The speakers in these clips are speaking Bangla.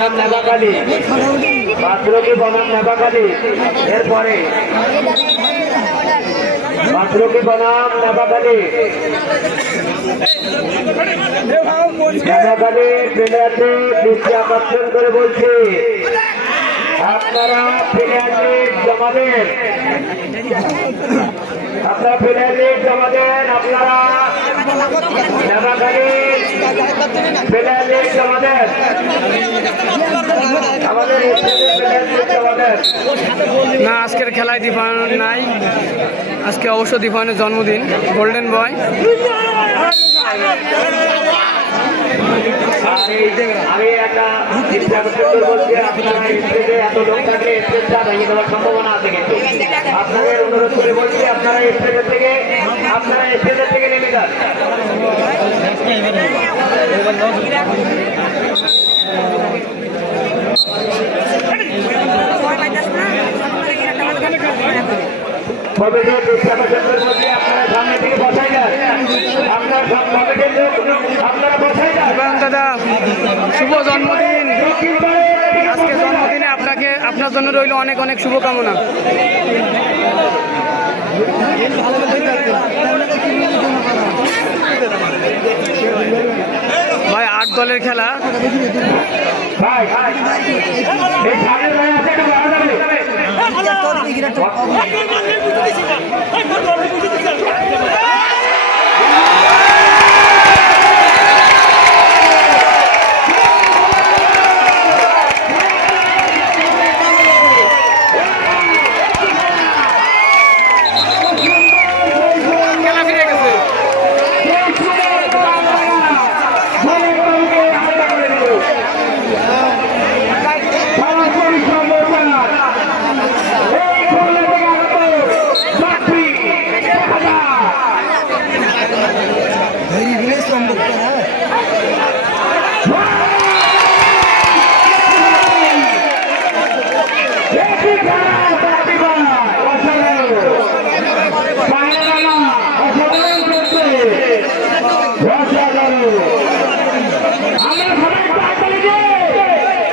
নেবাকালী পাত্রকে বনাম নেবাকালী এরপরে পাত্রকে বনাম নেবাকালী নেবাকালী প্লেয়ারদের দৃষ্টি আকর্ষণ করে বলছে আপনারা প্লেয়ারদের জমা দেন, আপনারা প্লেয়ারদের জমা দেন, আপনারা নেবাকালী প্লেয়ারদের জমা দেন, আমাদের না আজকের খেলায় দীপায়ন নাই। আজকে অবশ্য দীপায়নের জন্মদিন, গোল্ডেন বয়। আমি একটা বলছি, আপনারা স্টেজে এত লোক থাকলে স্টেজটা ভেঙে দেওয়ার সম্ভাবনা আছে, কিন্তু আপনাদের অনুরোধ করে বলছি আপনারা স্টেজের থেকে নেমে যান। দাদা শুভ জন্মদিন, আজকে জন্মদিনে আপনার জন্য রইল অনেক অনেক শুভকামনা। ভাই 8 দলের খেলা,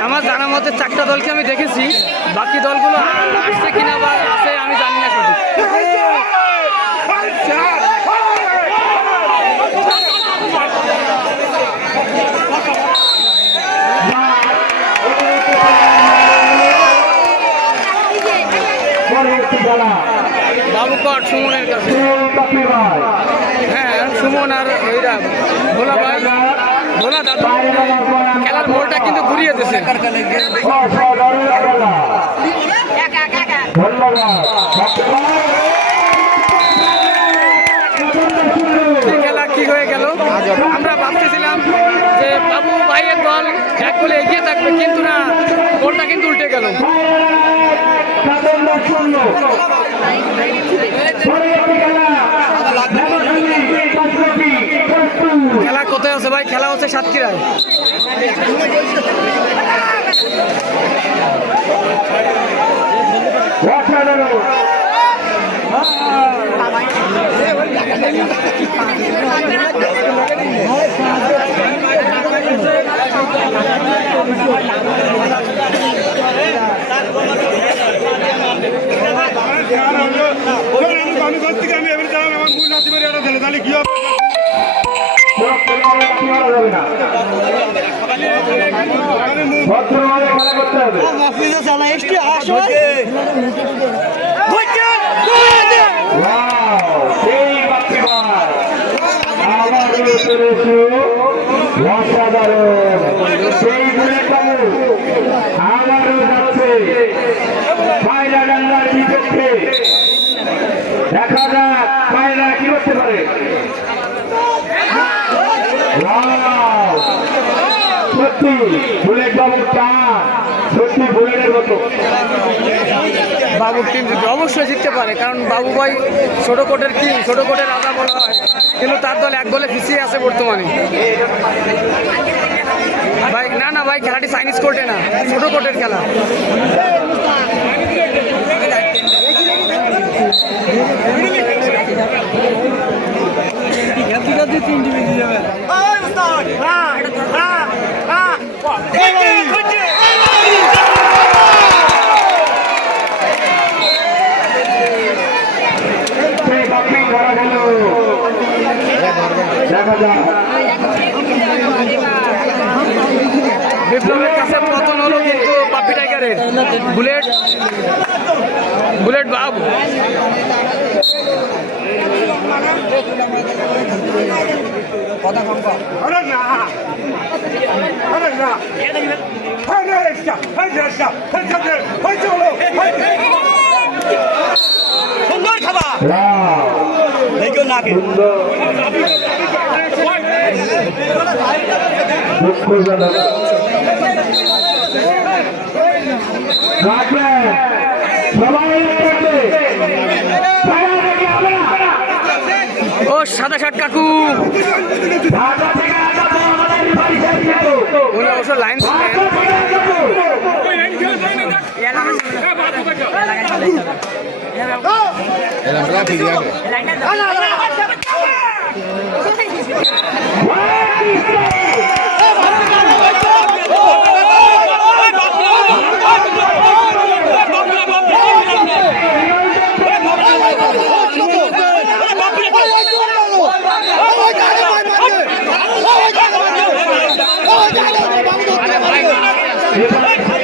আমার জানা মতে 4টা দলকে আমি দেখেছি, বাকি দলগুলো আসছে কিনা বা আছে আমি জানি না সঠিক। বাবুকট সুমনের কাছে, হ্যাঁ সুমন আর ওইরা ভোলা ভাই, ভোলা দাদু খেলার মোড়টা কিন্তু ঘুরিয়ে দিয়েছে। খেলা কি হয়ে গেল, আমরা ভাবতেছিলাম যে বাবু ভাইয়ের দল 1 গোলে এগিয়ে থাকবে, কিন্তু না, গোলটা কিন্তু উল্টে গেল। খেলা কোথায় আছে ভাই? খেলা হচ্ছে সাতক্ষীরায়। আমি এবারে যাবো, আমার মূল নাতি বেরিয়ে দিলে তাহলে কি হবে? দেখা যাক পায়রা কি করতে পারে। সত্যি বুলেট বাবুর টান, সত্যি বুলেটের মতো। বাবুর টিম জিতবে, অবশ্যই জিততে পারে, কারণ বাবু ভাই ছোট কোটের কিং, ছোট কোটের রাজা বলা হয়, কিন্তু তার দল 1 গোলে পিছিয়ে আছে বর্তমানে। ভাই না ভাই, খেলাটি চাইনিজ কোর্টে না, ছোট কোটের খেলা। তিনটি বেজে যাবে। বুলেট বুলেট বাবু আরে না আরে না আরে এটা চলো সুন্দর খাবার দেখো না কে দুঃখজনক রাখবেন সবাই ও সাদা শার্ট কাকু উনি অবশ্য লাইন Hey,